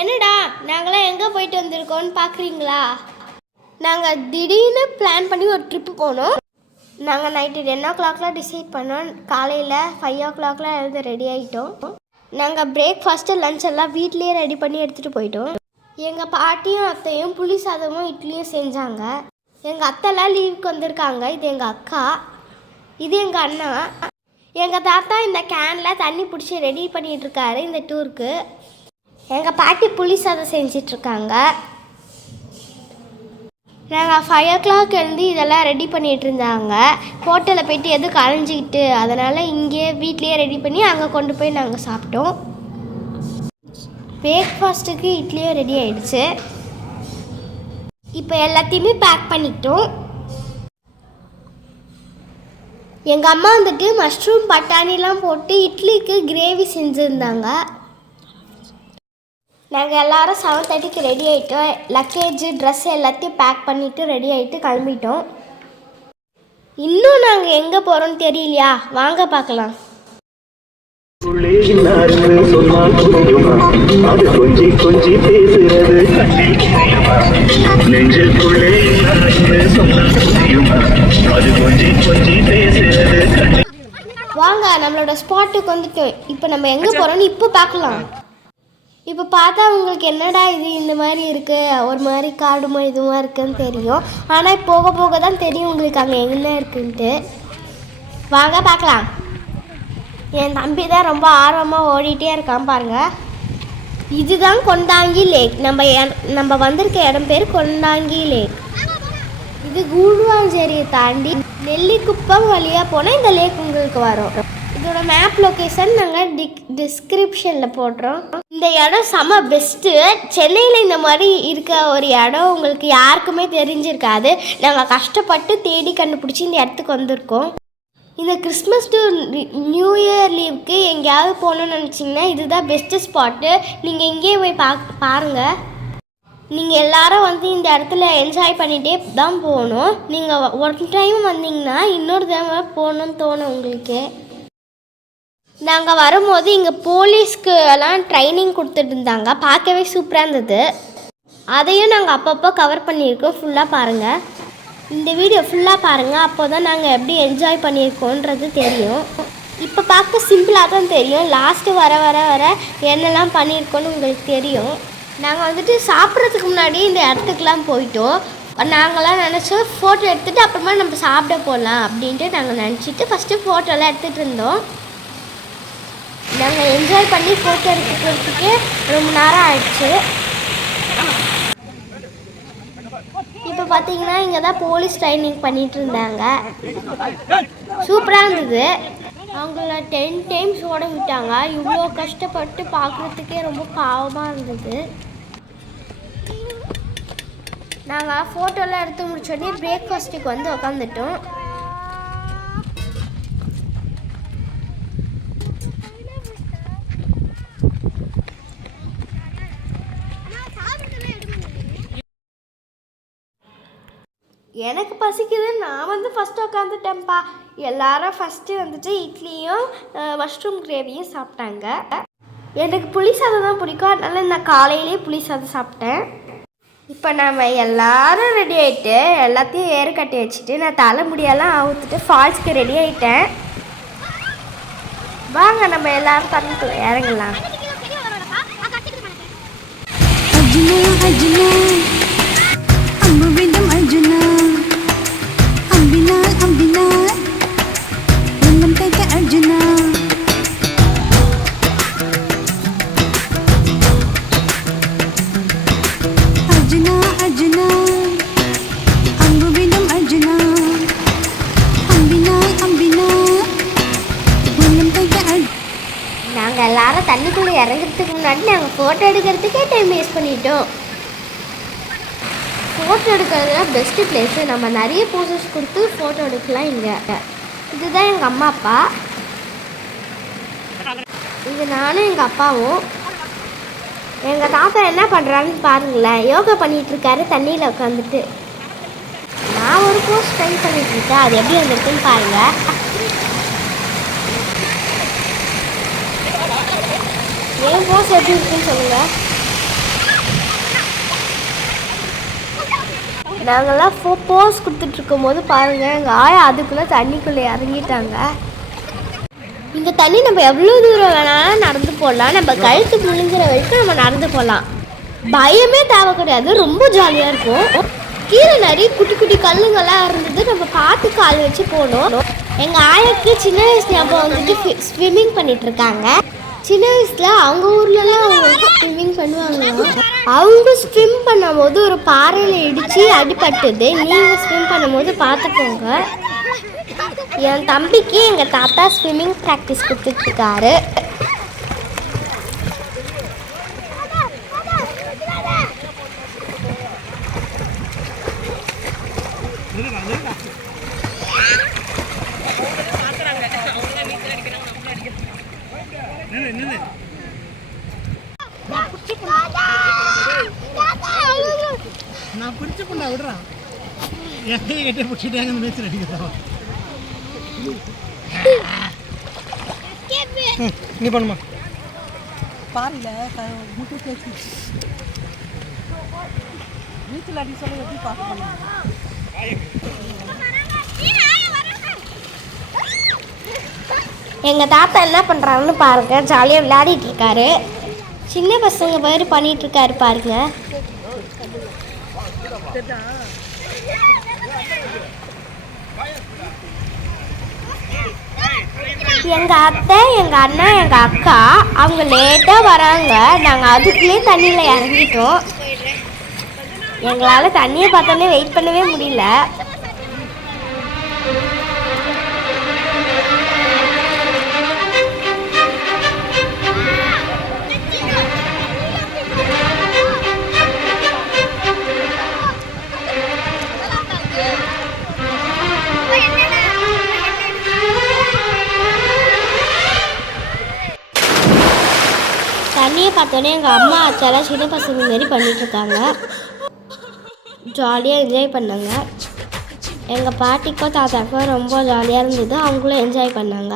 என்னடா நாங்களாம் எங்கே போயிட்டு வந்திருக்கோன்னு பார்க்குறீங்களா? நாங்கள் திடீர்னு பிளான் பண்ணி ஒரு ட்ரிப்பு போனோம். நாங்கள் நைட்டு 10 o'clock டிசைட் பண்ணோம். காலையில் 5 o'clock எழுத ரெடி ஆகிட்டோம். நாங்கள் பிரேக்ஃபாஸ்ட்டு லஞ்ச் எல்லாம் வீட்லேயே ரெடி பண்ணி எடுத்துகிட்டு போயிட்டோம். எங்கள் பாட்டியும் அத்தையும் புளி சாதமும் இட்லியும் செஞ்சாங்க. எங்கள் அத்தைலாம் லீவுக்கு வந்திருக்காங்க. இது எங்கள் அக்கா, இது எங்கள் அண்ணா. எங்கள் தாத்தா இந்த கேனில் தண்ணி பிடிச்சி ரெடி பண்ணிகிட்ருக்காரு இந்த டூருக்கு. எங்கள் பாட்டி புளி சாதம் செஞ்சிட்ருக்காங்க. நாங்கள் 5 o'clock எழுந்து இதெல்லாம் ரெடி பண்ணிகிட்டு இருந்தாங்க. ஹோட்டலில் போய்ட்டு எதுவும் கரைஞ்சிக்கிட்டு, அதனால் இங்கே வீட்லேயே ரெடி பண்ணி அங்கே கொண்டு போய் நாங்கள் சாப்பிட்டோம். பிரேக்ஃபாஸ்ட்டுக்கு இட்லியும் ரெடி ஆகிடுச்சு. இப்போ எல்லாத்தையுமே பேக் பண்ணிட்டோம். எங்கள் அம்மா வந்துட்டு மஷ்ரூம் பட்டாணிலாம் போட்டு இட்லிக்கு கிரேவி செஞ்சுருந்தாங்க. நாங்கள் எல்லோரும் 7:30 ரெடி ஆகிட்டோம். லக்கேஜு ட்ரெஸ் எல்லாத்தையும் பேக் பண்ணிவிட்டு ரெடி ஆகிட்டு கிளம்பிட்டோம். இன்னும் நாங்கள் எங்கே போகிறோன்னு தெரியலையா? வாங்க பார்க்கலாம். வாங்க, நம்மளோட ஸ்பாட்டுக்கு வந்துட்டோம். இப்போ நம்ம எங்கே போகிறோன்னு இப்போ பார்க்கலாம். இப்போ பார்த்தா உங்களுக்கு என்னடா இது இந்த மாதிரி இருக்குது, ஒரு மாதிரி காடுமா இதுவாக இருக்குதுன்னு தெரியும். ஆனால் போக போக தான் தெரியும் உங்களுக்கு அங்கே என்ன இருக்குன்ட்டு. வாங்க பார்க்கலாம். என் தம்பி தான் ரொம்ப ஆர்வமாக ஓடிட்டே இருக்கான் பாருங்கள். இதுதான் கொண்டாங்கி லேக். நம்ம வந்திருக்க இடம் பேர் கொண்டாங்கி லேக். இது கூடுவாஞ்சேரியை தாண்டி நெல்லிக்குப்பம் வழியாக போனால் இந்த லேக் உங்களுக்கு வரும். இதோட மேப் லொக்கேஷன் நாங்கள் டிஸ்கிரிப்ஷனில் போடுறோம். இந்த இடம் செம பெஸ்ட்டு. சென்னையில் இந்த மாதிரி இருக்க ஒரு இடம் உங்களுக்கு யாருக்குமே தெரிஞ்சிருக்காது. நாங்கள் கஷ்டப்பட்டு தேடி கண்டுபிடிச்சி இந்த இடத்துக்கு வந்திருக்கோம். இந்த கிறிஸ்மஸ் டு நியூ இயர் லீவுக்கு எங்கேயாவது போகணுன்னு நினச்சிங்கன்னா இதுதான் பெஸ்ட்டு ஸ்பாட்டு. நீங்கள் இங்கேயே போய் பாருங்கள். நீங்கள் எல்லாரும் வந்து இந்த இடத்துல என்ஜாய் பண்ணிகிட்டே தான் போகணும். நீங்கள் ஒரு டைம் வந்தீங்கன்னா இன்னொரு தடவை போகணுன்னு தோணும் உங்களுக்கு. நாங்கள் வரும்போது இங்கே போலீஸ்க்கு எல்லாம் ட்ரைனிங் கொடுத்துட்டு இருந்தாங்க. பார்க்கவே சூப்பராக இருந்தது. அதையும் நாங்கள் அப்பப்போ கவர் பண்ணியிருக்கோம். ஃபுல்லாக பாருங்கள். இந்த வீடியோ ஃபுல்லாக பாருங்கள். அப்போ தான் நாங்கள் எப்படி என்ஜாய் பண்ணியிருக்கோன்றது தெரியும். இப்போ பார்க்க சிம்பிளாக தான் தெரியும். லாஸ்ட்டு வர வர வர என்னெல்லாம் பண்ணியிருக்கோன்னு உங்களுக்கு தெரியும். நாங்கள் வந்துட்டு சாப்பிட்றதுக்கு முன்னாடி இந்த இடத்துக்குலாம் போயிட்டோம். நாங்களாம் நினச்சோம் ஃபோட்டோ எடுத்துகிட்டு அப்புறமா நம்ம சாப்பிட போகலாம் அப்படின்ட்டு நாங்கள் நினச்சிட்டு ஃபஸ்ட்டு ஃபோட்டோலாம் எடுத்துகிட்டு இருந்தோம். நாங்கள் என்ஜாய் பண்ணி ஃபோட்டோ எடுத்துக்கிறதுக்கு ரொம்ப நேரம் ஆயிடுச்சு. இப்போ பார்த்தீங்கன்னா இங்கே தான் போலீஸ் ட்ரைனிங் பண்ணிகிட்டு இருந்தாங்க. சூப்பராக இருந்தது. அவங்கள 10 times ஓட விட்டாங்க. இவ்வளோ கஷ்டப்பட்டு பார்க்குறதுக்கே ரொம்ப பாவமாக இருந்தது. நாங்கள் ஃபோட்டோலாம் எடுத்து முடிச்சோடனே பிரேக்ஃபாஸ்ட்டுக்கு வந்து உக்காந்துட்டோம். எனக்கு பசிக்குது. நான் வந்து ஃபஸ்ட்டு உட்காந்துட்டேன்ப்பா. எல்லாரும் ஃபஸ்ட்டு வந்துட்டு இட்லியும் மஷ்ரூம் கிரேவியும் சாப்பிட்டாங்க. எனக்கு புளி சாதம் தான் பிடிக்கும். அதனால் நான் காலையிலே புளி சாதம் சாப்பிட்டேன். இப்போ நம்ம எல்லோரும் ரெடி ஆகிட்டு எல்லாத்தையும் ஏறு கட்டி வச்சுட்டு நான் தலைமுடியெல்லாம் அவுத்துட்டு ஃபால்ஸ்க்கு ரெடி ஆகிட்டேன். வாங்க நம்ம எல்லோரும் தண்ணிக்குள்ள இறங்கலாம். நாங்கள் எல்லாரும் தண்ணிக்குள்ளே இறங்குறதுக்கு முன்னாடி நாங்கள் ஃபோட்டோ எடுக்கிறதுக்கே டைம் வேஸ்ட் பண்ணிட்டோம். ஃபோட்டோ எடுக்கிறதுனா பெஸ்ட்டு பிளேஸு. நம்ம நிறைய போசஸ் கொடுத்து ஃபோட்டோ எடுக்கலாம். இங்கே இதுதான் எங்கள் அம்மா அப்பா, இது நானும் எங்கள் அப்பாவும். எங்கள் தாத்தா என்ன பண்ணுறான்னு பாருங்களேன். யோகா பண்ணிகிட்ருக்காரு தண்ணியில் உட்காந்துட்டு. நான் ஒரு போஸ் ட்ரை பண்ணிகிட்ருக்கேன். அது எப்படி வந்துருக்குன்னு பாருங்கள். என் போஸ் எப்படி இருக்குன்னு சொல்லுங்கள். நாங்கள்லாம் போஸ் கொடுத்துட்ருக்கும் போது பாருங்கள் எங்கள் ஆயா அதுக்குள்ளே தண்ணிக்குள்ளே இறங்கிட்டாங்க. இந்த தண்ணி நம்ம எவ்வளோ தூரம் வேணாலும் நடந்து போகலாம். நம்ம கழுத்து முழுங்குற வரைக்கும் நம்ம நடந்து போகலாம். பயமே தேவை கிடையாது. ரொம்ப ஜாலியாக இருக்கும். கீழே நிறைய குட்டி குட்டி கல்லுங்கள்லாம் இருந்தது. நம்ம பார்த்து கால் வச்சு போகணும். எங்கள் ஆயாக்கு சின்ன வயசுல அப்போ வந்துட்டு ஸ்விம்மிங் பண்ணிகிட்ருக்காங்க. சின்ன வயசில் அவங்க ஊர்லலாம் அவங்க ஸ்விம்மிங் பண்ணுவாங்க. அவங்க ஸ்விம் பண்ணும்போது ஒரு பாறையில் இடித்து அடிபட்டுது. நீங்கள் ஸ்விம் பண்ணும்போது பார்த்துக்கோங்க. என் தம்பிக்கு எங்கள் தாத்தா ஸ்விம்மிங் ப்ராக்டிஸ் கொடுத்துட்ருக்காரு. நான் பிடிச்சி பண்ண விடுறேன். என்கிட்ட பிடிச்சிட்டாங்க நீச்சல் அடிக்கிறோம். நீ பண்ணுமா பாருல முட்டு பேசி நீச்சல் அடி சொல்ல எப்படி பார்க்க. எங்கள் தாத்தா என்ன பண்ணுறாங்கன்னு பாருங்க. ஜாலியாக விளையாடிட்டு இருக்காரு. சின்ன பசங்க மாதிரி பண்ணிட்டு இருக்காரு பாருங்க. எங்கள் அத்தை, எங்கள் அண்ணா, எங்கள் அக்கா அவங்க லேட்டாக வராங்க. நாங்கள் அதுக்குள்ளே தண்ணியில் இறங்கிட்டோம். எங்களால் தண்ணியை பார்த்தோன்னே வெயிட் பண்ணவே முடியல. தண்ணியை பார்த்தோன்னே எங்கள் அம்மா அத்தாலாம் சின்ன பசங்க மாரி பண்ணிகிட்ருக்காங்க. ஜாலியாக என்ஜாய் பண்ணாங்க. எங்கள் பாட்டிக்கும் தாத்தாக்கும் ரொம்ப ஜாலியாக இருந்தது. அவங்களும் என்ஜாய் பண்ணாங்க.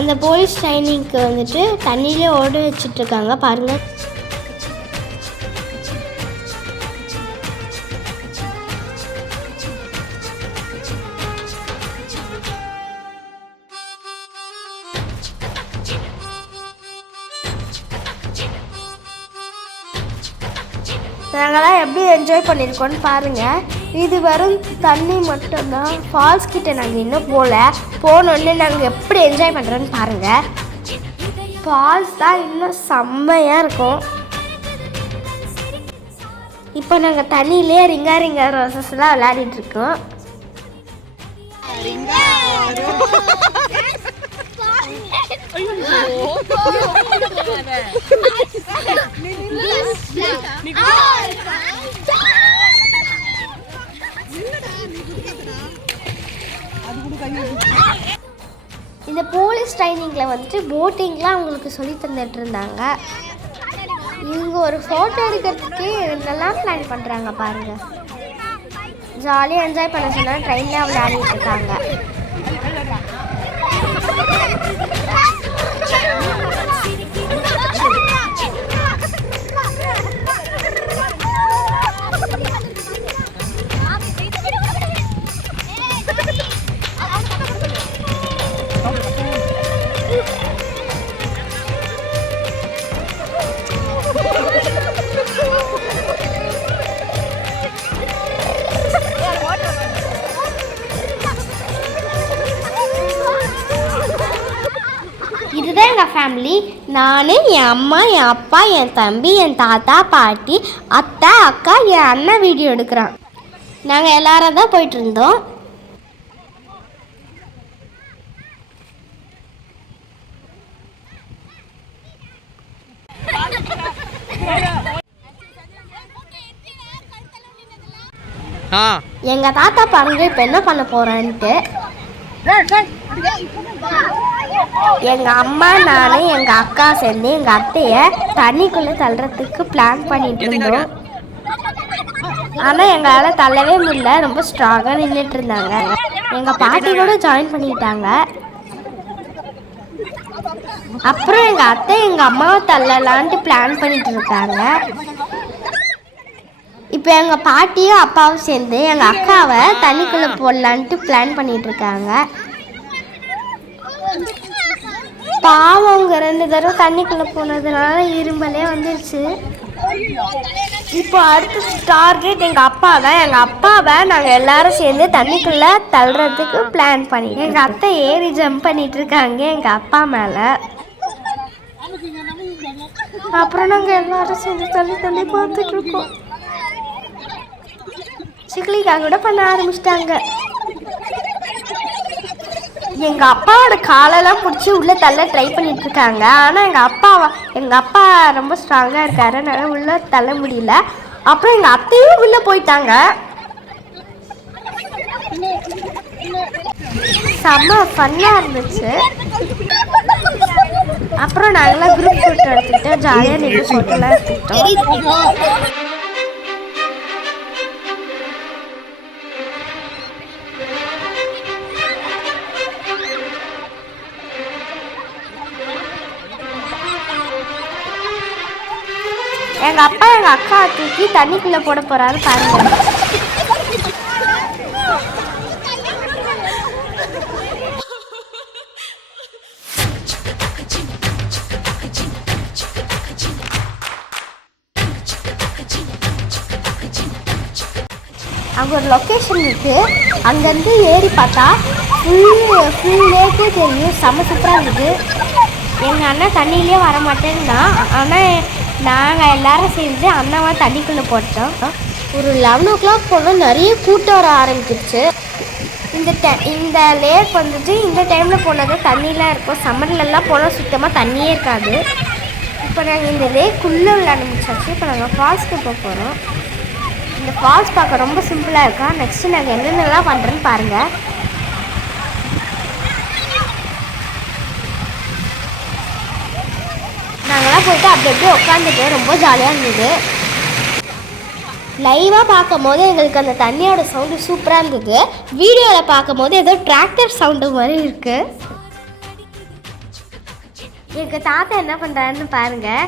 அந்த போலீஸ் ட்ரைனிங்க்கு வந்துட்டு தண்ணியிலே ஓட வச்சிட்ருக்காங்க பாருங்கள். நாங்களாம் எப்படி என்ஜாய் பண்ணியிருக்கோன்னு பாருங்கள். இது வெறும் தண்ணி மட்டும்தான். ஃபால்ஸ் கிட்ட நாங்கள் இன்னும் போனோடனே நாங்கள் எப்படி என்ஜாய் பண்ணுறோன்னு பாருங்கள். ஃபால்ஸ் தான் இன்னும் செம்மையாக இருக்கும். இப்போ நாங்கள் தண்ணியிலே ரிங்கா ரோசஸ்லாம் விளையாடிட்டுருக்கோம். இந்த போலீஸ் ட்ரைனிங்கில் வந்துட்டு போட்டிங்லாம் அவங்களுக்கு சொல்லி தந்துட்டு இருந்தாங்க. இவங்க ஒரு ஃபோட்டோ எடுக்கிறதுக்கு என்னெல்லாம் பிளான் பண்ணுறாங்க பாருங்கள். ஜாலியாக என்ஜாய் பண்ண சொன்னால் ட்ரெயினில் விளையாடிட்டு இருக்காங்க. இதுதான் எங்கள் ஃபேமிலி. நான், என் அம்மா, என் அப்பா, என் தம்பி, என் தாத்தா, பாட்டி, அத்தை, அக்கா, என் அண்ணன் வீடியோ எடுக்கிறான். நாங்கள் எல்லாரும் தான் போயிட்டுருந்தோம். எங்கள் தாத்தா பாருங்க இப்போ என்ன பண்ண போகிறேன்ட்டு. எங்கள் அம்மா, நான், எங்கள் அக்கா சேர்ந்து எங்கள் அத்தையை தண்ணிக்குள்ளே தள்ளுறதுக்கு பிளான் பண்ணிட்டு இருந்தோம். ஆனால் எங்களால் தள்ளவே முடியல. ரொம்ப ஸ்ட்ராங்காக நின்றுட்டு இருந்தாங்க. எங்கள் பாட்டி கூட ஜாயின் பண்ணிட்டாங்க. அப்புறம் எங்கள் அத்தை எங்கள் அம்மாவை தள்ளலான்ட்டு பிளான் பண்ணிட்டு இருக்காங்க. இப்போ எங்கள் பாட்டியும் அப்பாவும் சேர்ந்து எங்கள் அக்காவை தண்ணிக்குள்ளே போடலான்ட்டு பிளான் பண்ணிட்டு இருக்காங்க. பாவம் அவங்க 2 தடவை தண்ணிக்குள்ளே போனதுனால இருமலே வந்துருச்சு. இப்போ அடுத்த டார்கெட் எங்கள் அப்பா தான். எங்கள் அப்பாவை நாங்கள் எல்லாரும் சேர்ந்து தண்ணிக்குள்ளே தள்ளுறதுக்கு பிளான் பண்ணி எங்கள் அத்தை ஏறி ஜம்ப் பண்ணிட்டு இருக்காங்க எங்கள் அப்பா மேலே. அப்புறம் நாங்கள் எல்லாரும் சேர்ந்து தள்ளி தள்ளி பார்த்துட்டு இருக்கோம். சிக்கலிக்கா கூட பண்ண ஆரம்பிச்சிட்டாங்க. எங்கள் அப்பாவோட காலெல்லாம் பிடிச்சி உள்ளே தள்ள ட்ரை பண்ணிட்டு இருக்காங்க. ஆனால் எங்கள் அப்பா ரொம்ப ஸ்ட்ராங்காக இருக்காரு, அதனால் உள்ளே தள்ள முடியல. அப்புறம் எங்கள் அத்தையும் உள்ளே போயிட்டாங்க. செம்ம ஃபன்னாக இருந்துச்சு. அப்புறம் நாங்களாம் குரூப் ஃபோட்டோ எடுத்துக்கிட்டோம், ஜாலியாக நின்று ஃபோட்டோலாம் எடுத்துக்கிட்டோம். எங்கள் அப்பா எங்கள் அக்கா தூக்கி தண்ணிக்குள்ளே போட போகிறாரு பாருங்க. அங்கே ஒரு லொக்கேஷன் இருக்குது, அங்கேருந்து ஏறி பார்த்தா ஃபுல் லேக்கே தெரியும். செம்ம சூப்பராக இருந்தது. எங்கள் அண்ணன் தண்ணியிலே வர மாட்டேன்னா, ஆனால் நாங்கள் எல்லாரும் சேர்ந்து அண்ணாவை தண்ணிக்குள்ளே போட்டோம். ஒரு 11 o'clock போனால் நிறைய கூட்டம் வர ஆரம்பிச்சிருச்சு. இந்த லேக் வந்துட்டு இந்த டைமில் போனது தண்ணிலாம் இருக்கும். சம்மர்லலாம் போனால் சுத்தமாக தண்ணியே இருக்காது. இப்போ நாங்கள் இந்த லேக்குள்ளே விளையாட முடிச்சாச்சு. இப்போ நாங்கள் ஃபால்ஸ்க்கு போக போகிறோம். இந்த ஃபால்ஸ் பார்க்க ரொம்ப சிம்பிளாக இருக்கா. நெக்ஸ்ட்டு நாங்கள் என்னென்னலாம் பண்ணுறோன்னு பாருங்கள். நாங்களாம் போயிட்டு அப்படி அப்படியே உட்காந்துட்டு ரொம்ப ஜாலியாக இருந்தது. லைவாக பார்க்கும் போது எங்களுக்கு அந்த தண்ணியோட சவுண்டு சூப்பராக இருந்தது. வீடியோவில் பார்க்கும் போது ஏதோ டிராக்டர் சவுண்டு மாதிரி இருக்குது. எங்கள் தாத்தா என்ன பண்ணுறாருன்னு பாருங்கள்.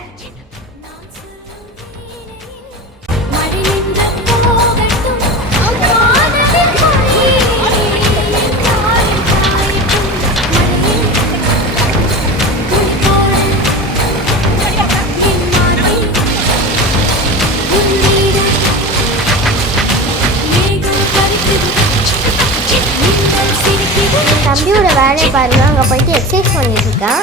தம்பியோட வேலையை பாருங்கள், அங்கே போயிட்டு எக்ஸசைஸ் பண்ணிட்டு இருக்கேன்.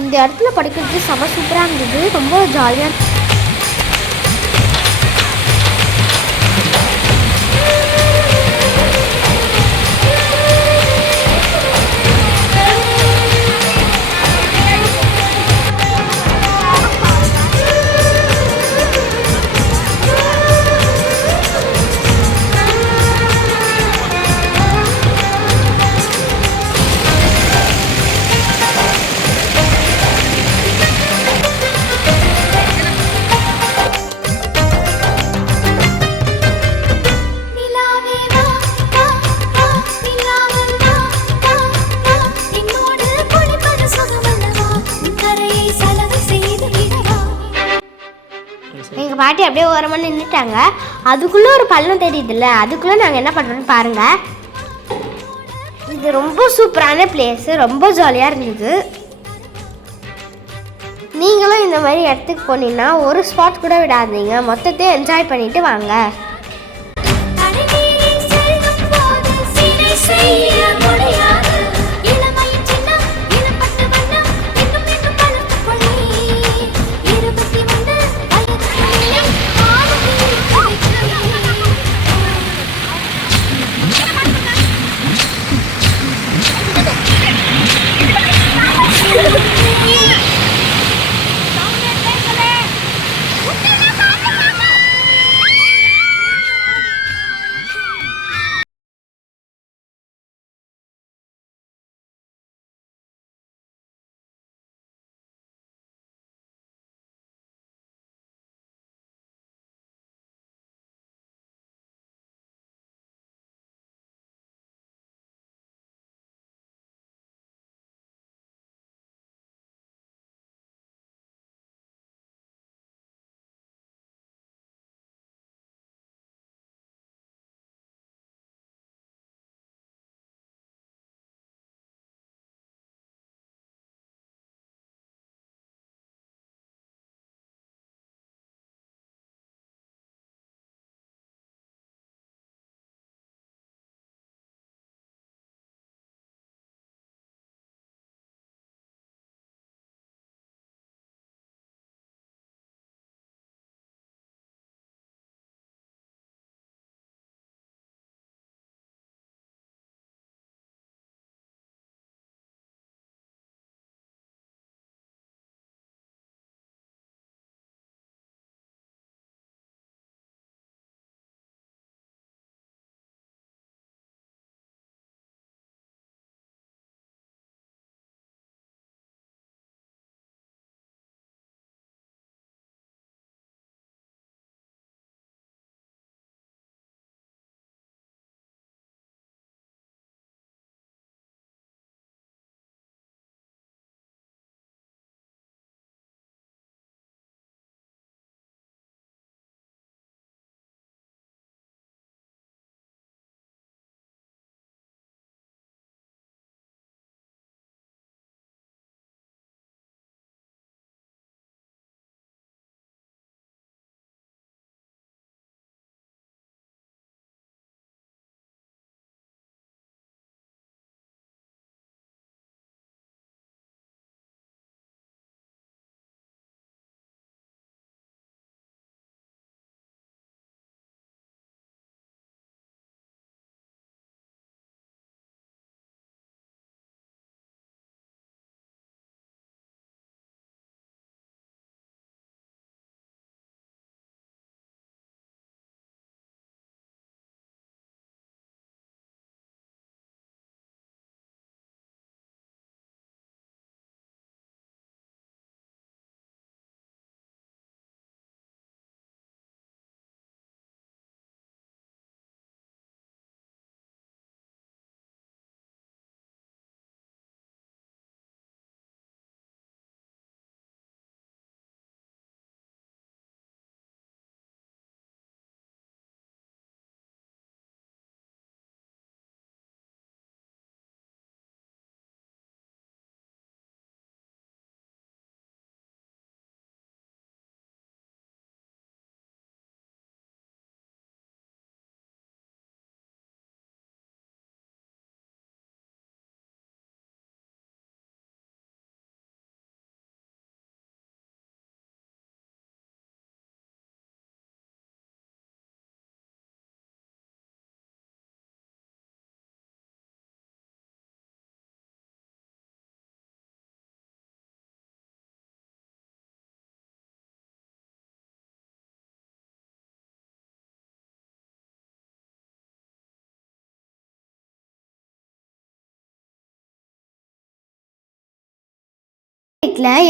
இந்த இடத்துல படிக்கிறது செம சூப்பராக இருந்தது, ரொம்ப ஜாலியாக. எங்கள் பாட்டி அப்படியே ஓரமாக நின்றுட்டாங்க. அதுக்குள்ளே ஒரு பள்ளம் தெரியுதுல்ல, அதுக்குள்ளே நாங்கள் என்ன பண்ணுறோன்னு பாருங்கள். இது ரொம்ப சூப்பரான பிளேஸு, ரொம்ப ஜாலியாக இருந்தது. நீங்களும் இந்த மாதிரி இடத்துக்கு போனீங்கன்னா ஒரு ஸ்பாட் கூட விடாதீங்க, மொத்தத்தையும் என்ஜாய் பண்ணிட்டு வாங்க.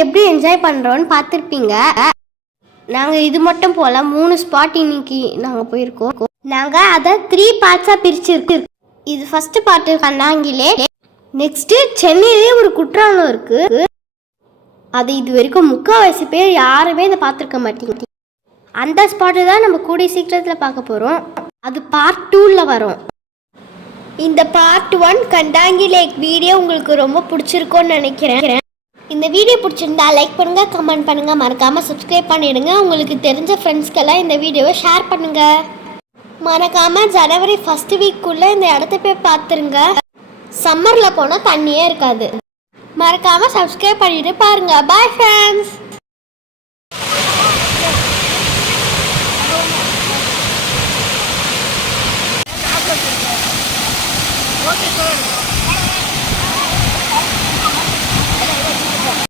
எப்படி என்ஜாய் பண்ணுறோன்னு பார்த்துருப்பீங்க. நாங்கள் இது மட்டும் போல் 3 ஸ்பாட் இன்னைக்கு நாங்கள் போயிருக்கோம். நாங்கள் அதை 3 பார்ட்ஸாக பிரிச்சிருக்கு. இது ஃபஸ்ட்டு பார்ட்டு கண்ணாங்கிலே. நெக்ஸ்ட்டு சென்னையிலே ஒரு குற்றாலம் இருக்குது. அது இது வரைக்கும் 3/4 பேர் யாருமே இதை பார்த்துருக்க மாட்டீங்க. அந்த ஸ்பாட்டு தான் நம்ம கூடிய சீக்கிரத்தில் பார்க்க போகிறோம். அது பார்ட் 2ல் வரும். இந்த பார்ட் 1 கண்டாங்கி லேக் வீடியோ உங்களுக்கு ரொம்ப பிடிச்சிருக்கோன்னு நினைக்கிறேன். இந்த வீடியோ பிடிச்சிருந்தா லைக் பண்ணுங்கள், கமெண்ட் பண்ணுங்கள், மறக்காமல் சப்ஸ்கிரைப் பண்ணிவிடுங்க. உங்களுக்கு தெரிஞ்ச ஃப்ரெண்ட்ஸ்க்கெல்லாம் இந்த வீடியோவை ஷேர் பண்ணுங்கள். மறக்காமல் ஜனவரி 1st வீக்குள்ளே இந்த இடத்த போய் பார்த்துருங்க. சம்மரில் போனால் தண்ணியே இருக்காது. மறக்காமல் சப்ஸ்கிரைப் பண்ணிட்டு பாருங்கள். Bye friends. Okay sir.